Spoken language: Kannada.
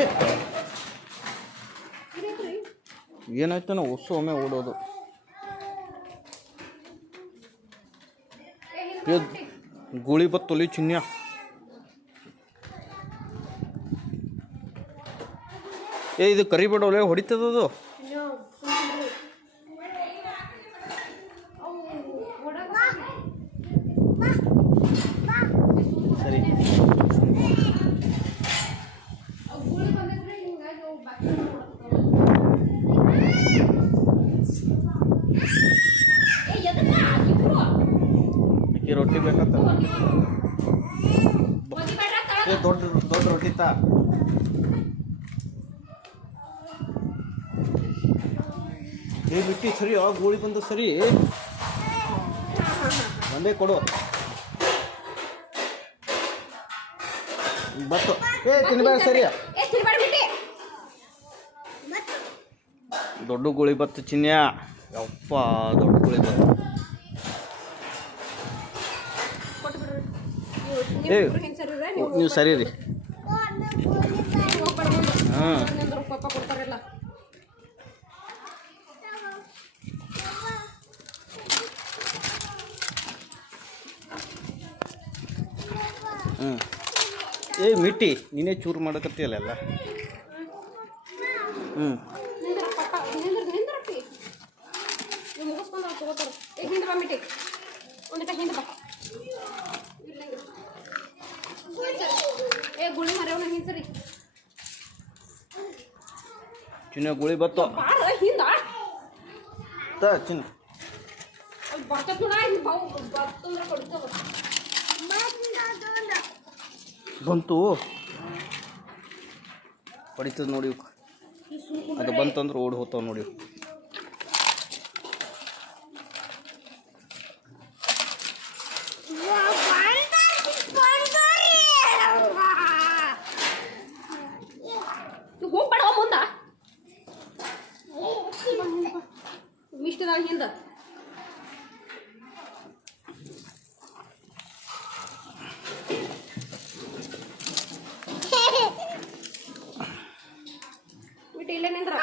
ಏ ಏನಾಯ್ತು ನಾವು ಹೊಸ ಒಮ್ಮೆ ಓಡೋದು. ಗೋಳಿ ಬತ್ತೊಲಿ ಚಿನ್ಯ ಏ ಇದು ಕರಿಬೇಡವಲೆ ಹೊಡಿತದದು. ಸರಿ ಅಕ್ಕಿ ರೊಟ್ಟಿ ಬೇಕಂತ ದೊಡ್ಡ ದೊಡ್ಡ ರೊಟ್ಟಿ ತಾ ಬಿಟ್ಟು ಸರಿ ಆ ಗೋಳಿ ಬಂದು ಸರಿ ಒಂದೇ ಕೊಡು ಬತ್ತು ಏ ತಿನ್ಬೇಡ ಸರಿ ದೊಡ್ಡ ಗೋಳಿ ಬತ್ತು ಚಿನ್ಯ ಯಪ್ಪ ದೊಡ್ಡ ಗೋಳಿ ಬತ್ತು. ಏ ನೀವು ಸರಿ ರೀ ಹಾಂ ಹ್ಞೂ ಏ ಮಿಟ್ಟಿ ನೀನೇ ಚೂರು ಮಾಡಕತ್ತೀಯಲ್ಲ ಎಲ್ಲ. ಹ್ಞೂ ಚಿನ್ನ ಗುಳಿ ಬತ್ತು ಚಿನ್ನ ಬಂತು ಹೊಡಿತದ ನೋಡಿ ಅದು ಬಂತಂದ್ರೆ ಓಡಿ ಹೋಗ್ತಾವ ನೋಡಿ. ಹೋಗ್ಬೇಡ ಮುಂದ ಮಿಷ್ಟದ ಹಿಂದ ಬಿಟ್ಟು ಇಲ್ಲೇ ನಿಂದ್ರ